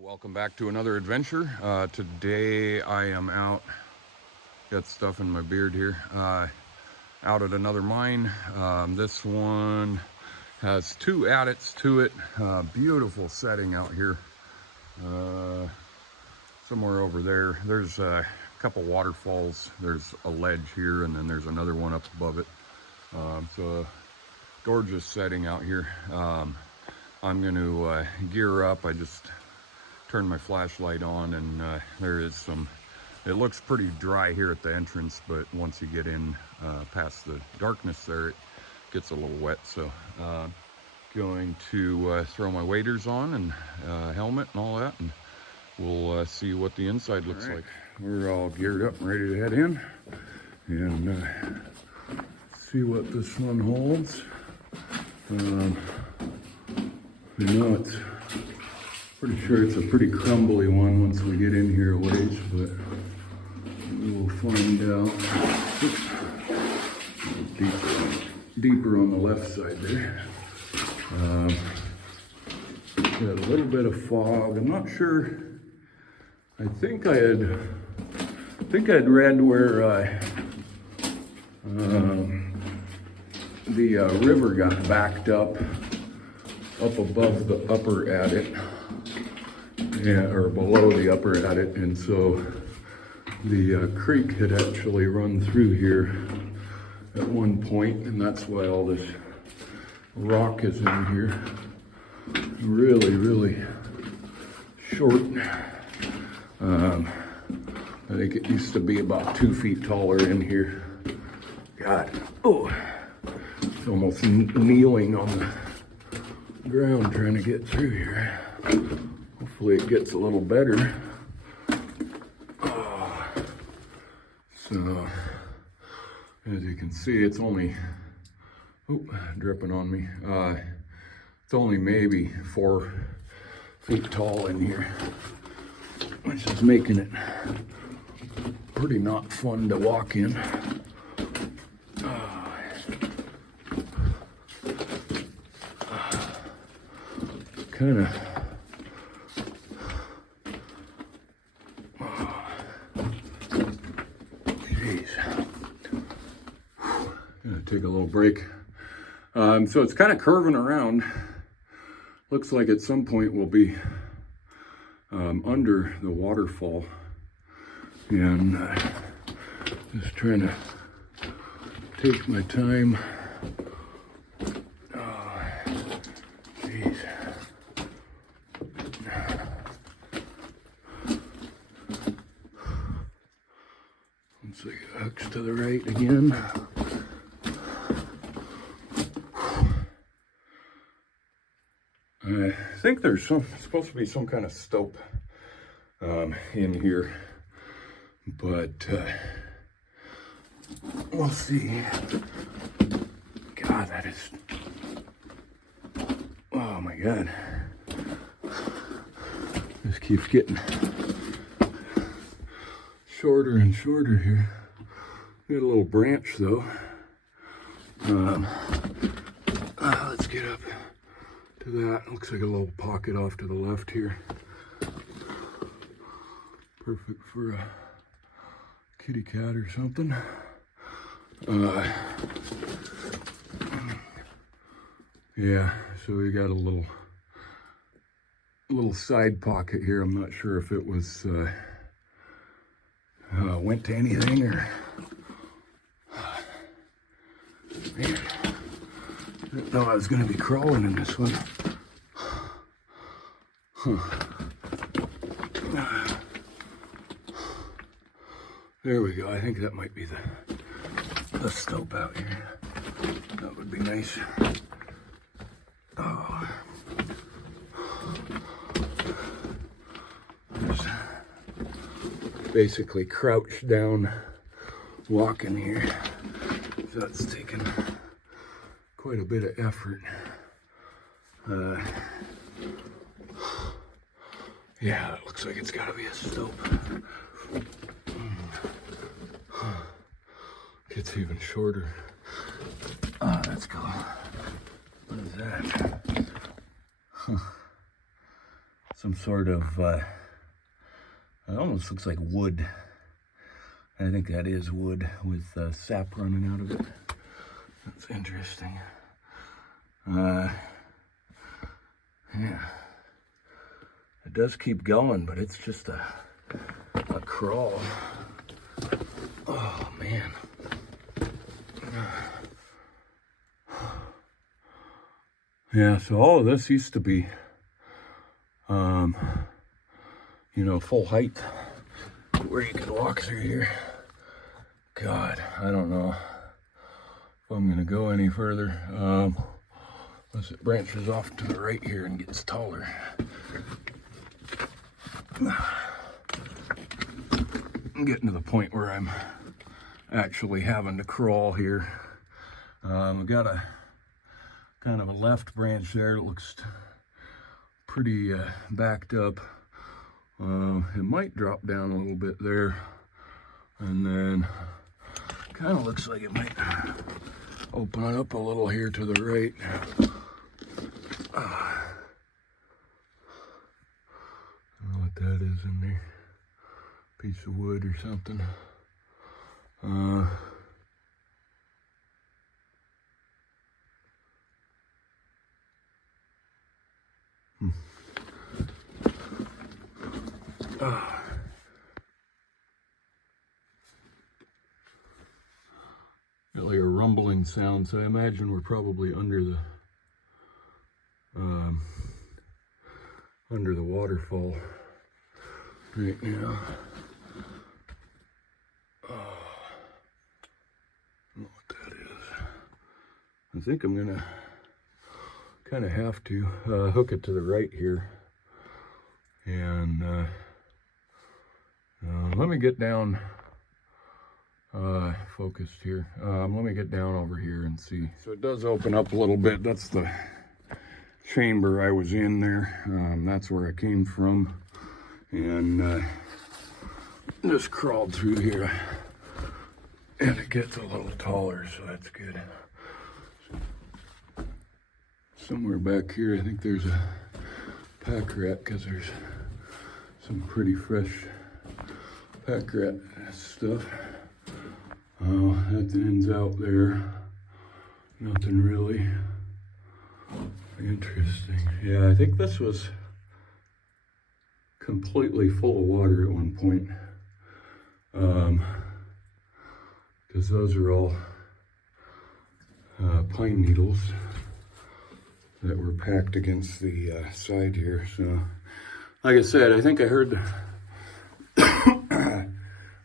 Welcome back to another adventure. Today I am out, got stuff in my beard here, out at another mine. This one has two adits to it. Beautiful setting out here. Somewhere over there, there's a couple waterfalls. There's a ledge here and then there's another one up above it. So gorgeous setting out here. I'm going to gear up. I just turn my flashlight on and there is some, it looks pretty dry here at the entrance, but once you get in past the darkness there, it gets a little wet. So going to throw my waders on and helmet and all that, and we'll see what the inside looks like. We're all geared up and ready to head in and see what this one holds. I know it's pretty sure it's a pretty crumbly one once we get in here a ways, but we will find out. Deeper on the left side there. Got a little bit of fog. I'm not sure. I think I had read where the river got backed up above the upper adit. Yeah, or below the upper adit, and so the creek had actually run through here at one point, and that's why all this rock is in here. Really short. I think it used to be about 2 feet taller in here. God, oh, it's almost kneeling on the ground trying to get through here. Hopefully it gets a little better. So, as you can see, it's only, dripping on me. It's only maybe 4 feet tall in here, which is making it pretty not fun to walk in. Kind of take a little break. So it's kind of curving around. Looks like at some point we'll be under the waterfall, and just trying to take my time. Geez. Looks like it hooks to the right again. I think there's supposed to be some kind of stope in here, but we'll see. God, that is, oh my God. This keeps getting shorter and shorter here. Got a little branch though. Let's get up to that. Looks like a little pocket off to the left here. Perfect for a kitty cat or something. Yeah, so we got a little side pocket here. I'm not sure if it was went to anything or man, I didn't know I was going to be crawling in this one. There we go. I think that might be the stope out here. That would be nice. Oh. Just basically crouched down walking here. So that's taken quite a bit of effort. Yeah, it looks like it's got to be a stope. Gets even shorter. Oh, that's cool. What is that? Huh. some sort of, it almost looks like wood. I think that is wood with sap running out of it. That's interesting. Yeah. It does keep going, but it's just a crawl. Oh, man. Yeah, so all of this used to be, you know, full height where you could walk through here. God, I don't know if I'm gonna go any further, unless it branches off to the right here and gets taller. I'm getting to the point where I'm actually having to crawl here. I've got a kind of a left branch there that looks pretty backed up. It might drop down a little bit there, and then kind of looks like it might open up a little here to the right. I don't know what that is in there. Piece of wood or something. Really a rumbling sound, so I imagine we're probably under the waterfall right now. I don't know what that is. I think I'm gonna kind of have to hook it to the right here, and let me get down focused here. Let me get down over here and see. So it does open up a little bit. That's the chamber I was in there. That's where I came from, and just crawled through here, and it gets a little taller, so that's good. Somewhere back here, I think there's a pack rat, because there's some pretty fresh pack rat stuff. Oh, that ends out there. Nothing really interesting. Yeah, I think this was completely full of water at one point. Because those are all pine needles that were packed against the side here. So, like I said, I think I heard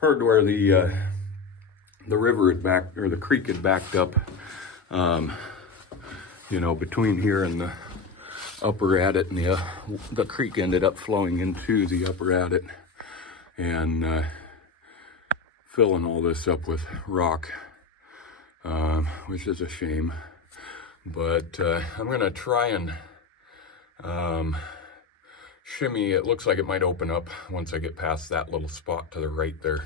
where the river had backed, or the creek had backed up, you know, between here and the upper adit, and the creek ended up flowing into the upper adit and filling all this up with rock, which is a shame. But I'm gonna try and shimmy. It looks like it might open up once I get past that little spot to the right there.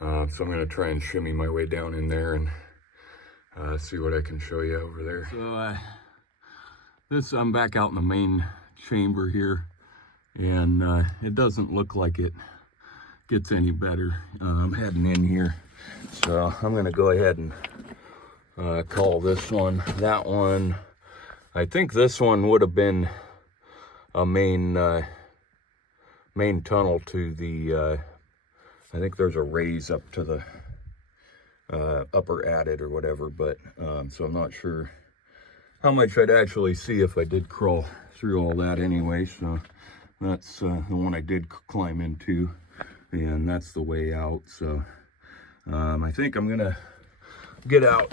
So I'm gonna try and shimmy my way down in there and see what I can show you over there. So I'm back out in the main chamber here, and it doesn't look like it gets any better. I'm heading in here, so I'm gonna go ahead and call this one. That one, I think this one would have been a main tunnel to the I think there's a raise up to the upper adit or whatever, but so I'm not sure how much I'd actually see if I did crawl through all that anyway. So that's the one I did climb into, and that's the way out. So I think I'm gonna get out,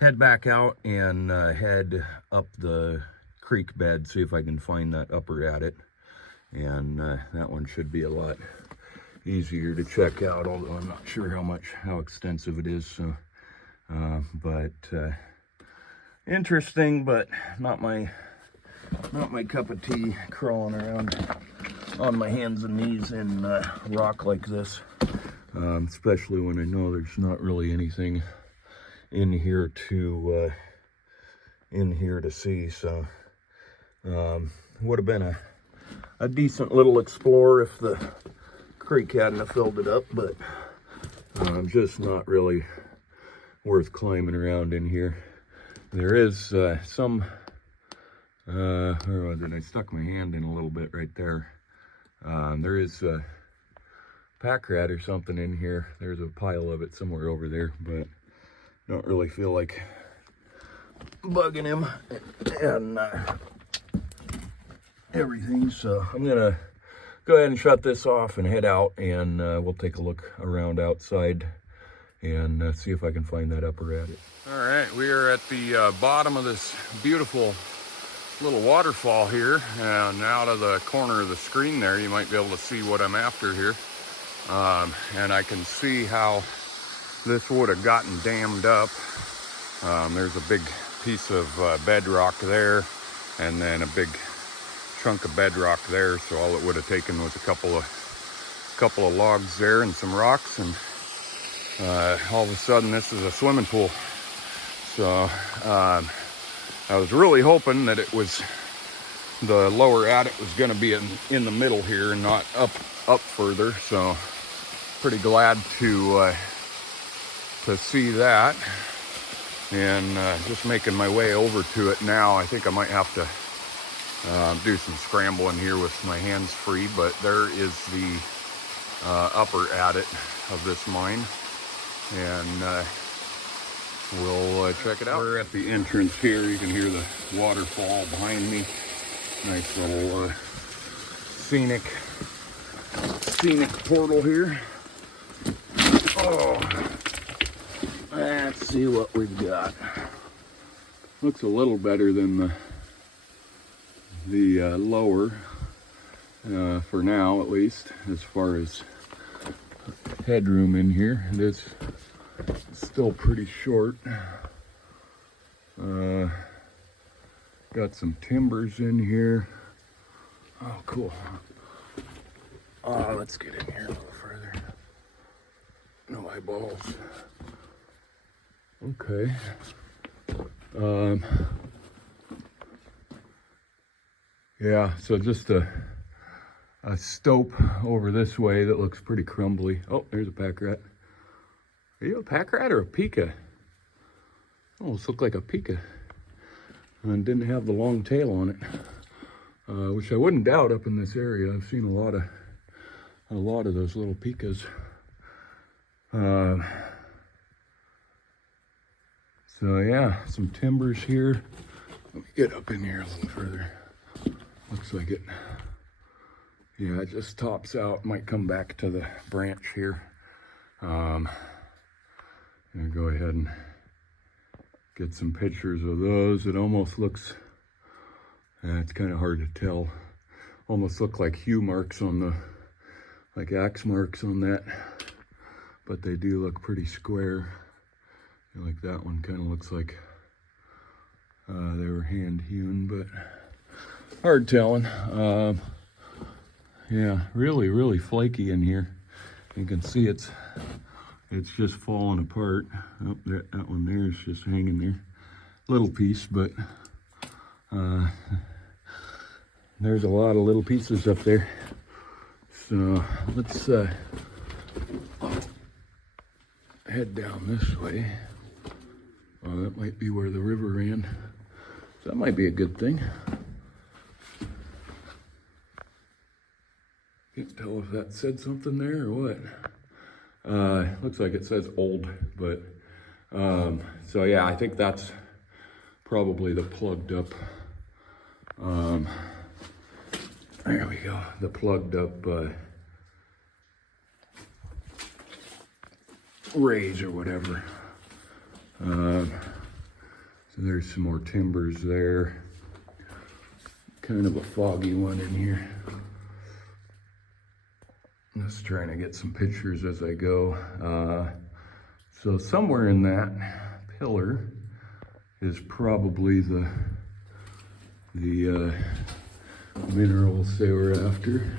head back out, and head up the creek bed, see if I can find that upper adit, and that one should be a lot easier to check out, although I'm not sure how extensive it is. So but interesting, but not my cup of tea, crawling around on my hands and knees in rock like this, especially when I know there's not really anything in here to see. So would have been a decent little explorer if the creek hadn't have filled it up, but just not really worth climbing around in here. There is some, I stuck my hand in a little bit right there. There is a pack rat or something in here. There's a pile of it somewhere over there, but don't really feel like bugging him and everything. So I'm gonna go ahead and shut this off and head out, and we'll take a look around outside and see if I can find that upper adit. All right, we are at the bottom of this beautiful little waterfall here, and out of the corner of the screen there you might be able to see what I'm after here. And I can see how this would have gotten dammed up. There's a big piece of bedrock there, and then a big chunk of bedrock there, so all it would have taken was a couple of logs there and some rocks, and all of a sudden this is a swimming pool. So I was really hoping that it was the lower adit was going to be in the middle here and not up further. So pretty glad to see that, and just making my way over to it now. I think I might have to do some scrambling here with my hands free, but there is the upper adit of this mine, and we'll check it out. We're at the entrance here. You can hear the waterfall behind me. Nice little scenic portal here. Oh, let's see what we've got. Looks a little better than the lower, for now at least, as far as headroom in here. It is still pretty short. Got some timbers in here. Oh, cool. Let's get in here a little further. No eyeballs. Okay. Yeah, so just a stope over this way that looks pretty crumbly. Oh, there's a pack rat. Are you a pack rat or a pika? Almost looked like a pika. And didn't have the long tail on it, which I wouldn't doubt up in this area. I've seen a lot of those little pikas. So yeah, some timbers here. Let me get up in here a little further. Looks like it. Yeah, it just tops out. Might come back to the branch here. And go ahead and get some pictures of those. It almost looks, it's kind of hard to tell. Almost look like hue marks on the, like axe marks on that. But they do look pretty square. Like that one kind of looks like they were hand hewn, but hard telling. Yeah, really flaky in here. You can see it's just falling apart. Oh, that one there is just hanging there. Little piece, but there's a lot of little pieces up there. So let's head down this way. Oh, that might be where the river ran. So that might be a good thing. Can't tell if that said something there or what. Looks like it says old, but so yeah, I think that's probably the plugged up, there we go, the plugged up rays or whatever. So there's some more timbers there. Kind of a foggy one in here. Just trying to get some pictures as I go. So somewhere in that pillar is probably the minerals they were after.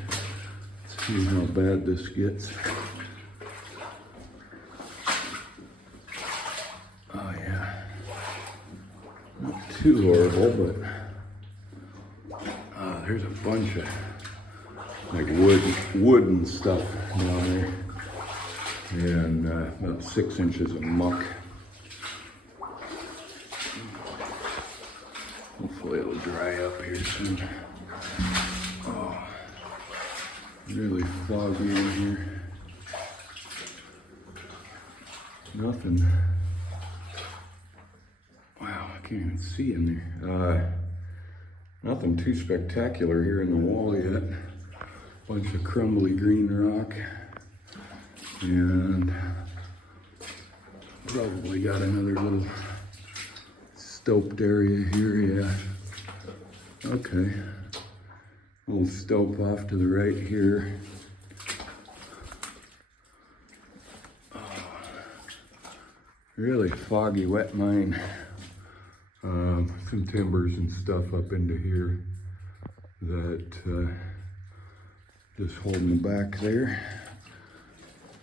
Let's see how bad this gets. Oh yeah, not too horrible, but there's a bunch of like wood and stuff down there, and about 6 inches of muck. Hopefully it'll dry up here soon. Oh, really foggy in here. Nothing. Wow, I can't even see in there. Nothing too spectacular here in the wall yet. Bunch of crumbly green rock. And probably got another little stoped area here, yeah. Okay. Little stope off to the right here. Really foggy, wet mine. Some timbers and stuff up into here that just holding the back there.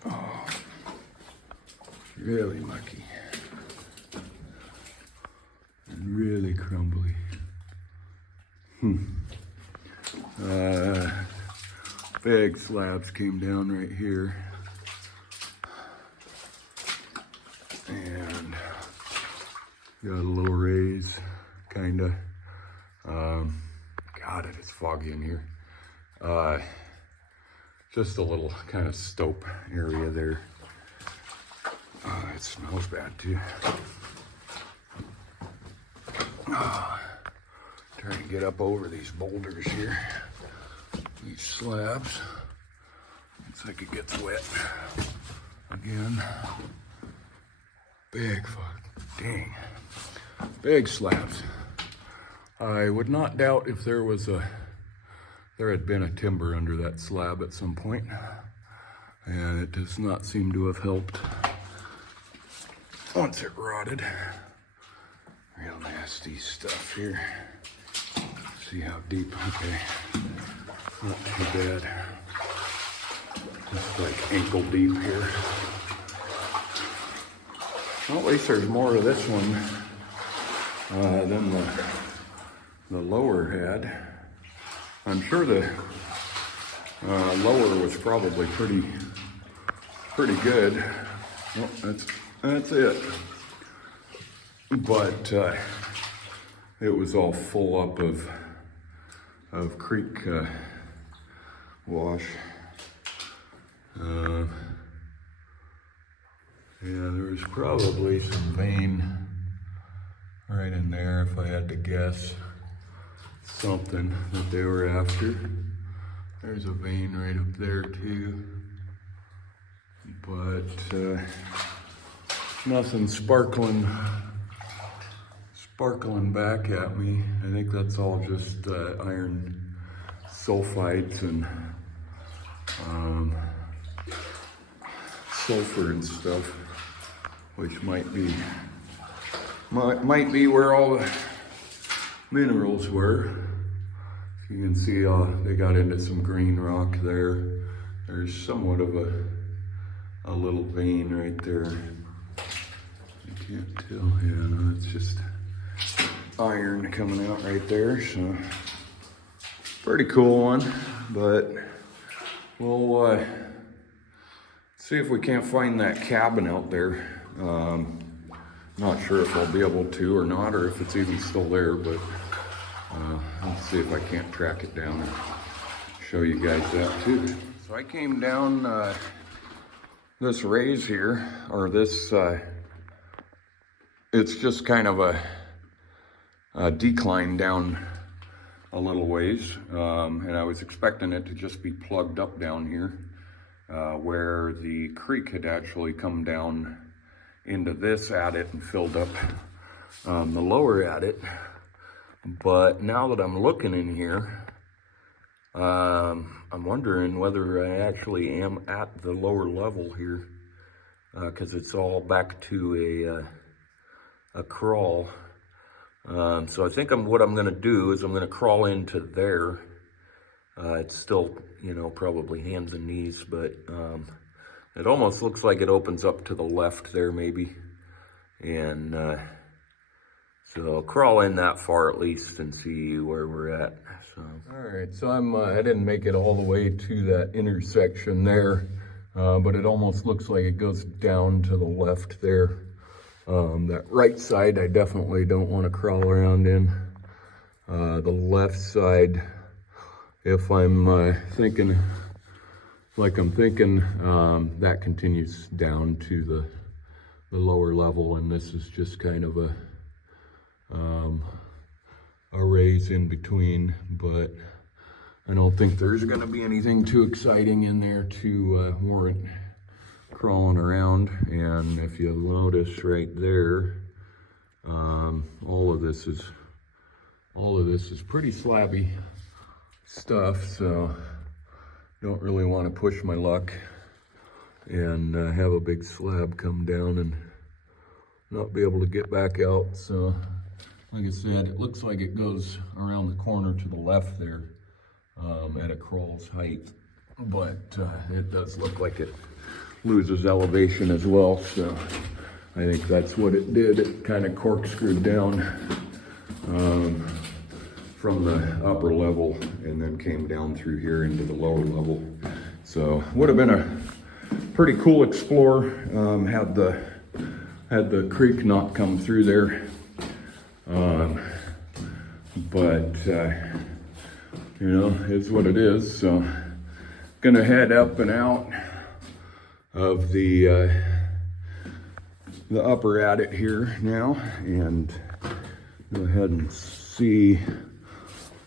Oh, really mucky and really crumbly. Big slabs came down right here. And got a little raise, kinda. God, it is foggy in here. Just a little kind of stope area there. It smells bad too. Trying to get up over these boulders here. These slabs. Looks like it gets wet again. Big fuck, dang. Big slabs. I would not doubt if there had been a timber under that slab at some point, and it does not seem to have helped once it rotted. Real nasty stuff here. See how deep, okay. Not too bad. Just like ankle deep here. Well, at least there's more of this one than the lower had. I'm sure the lower was probably pretty good. Well, that's it. But it was all full up of creek wash. Yeah, there was probably some vein right in there, if I had to guess. Something that they were after. There's a vein right up there too. But nothing sparkling back at me. I think that's all just iron sulfides and sulfur and stuff, which might be where all the minerals were. You can see they got into some green rock there. There's somewhat of a little vein right there. You can't tell. Yeah, no, it's just iron coming out right there. So pretty cool one, but we'll see if we can't find that cabin out there. Not sure if I'll be able to or not, or if it's even still there, but I'll see if I can't track it down and show you guys that too. So I came down this raise here, or this, it's just kind of a decline down a little ways, and I was expecting it to just be plugged up down here, where the creek had actually come down into this adit and filled up the lower adit. But now that I'm looking in here, I'm wondering whether I actually am at the lower level here, because it's all back to a crawl. So I think what I'm going to do is I'm going to crawl into there. It's still, probably hands and knees, but it almost looks like it opens up to the left there maybe. And So I'll crawl in that far at least and see where we're at. So. All right, so I didn't make it all the way to that intersection there, but it almost looks like it goes down to the left there. That right side, I definitely don't want to crawl around in. The left side, if I'm thinking like I'm thinking, that continues down to the lower level, and this is just kind of a raise in between, but I don't think there's going to be anything too exciting in there to warrant crawling around. And if you notice right there, all of this is pretty slabby stuff, so don't really want to push my luck and have a big slab come down and not be able to get back out. So like I said, it looks like it goes around the corner to the left there at a crawl's height, but it does look like it loses elevation as well. So I think that's what it did. It kind of corkscrewed down from the upper level and then came down through here into the lower level. So would have been a pretty cool explore had the creek not come through there. But you know, it's what it is. So gonna head up and out of the upper adit here now and go ahead and see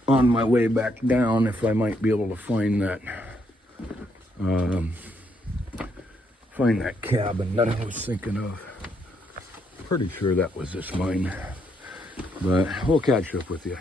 on my way back down if I might be able to find that cabin that I was thinking of. Pretty sure that was this mine, but we'll catch up with you.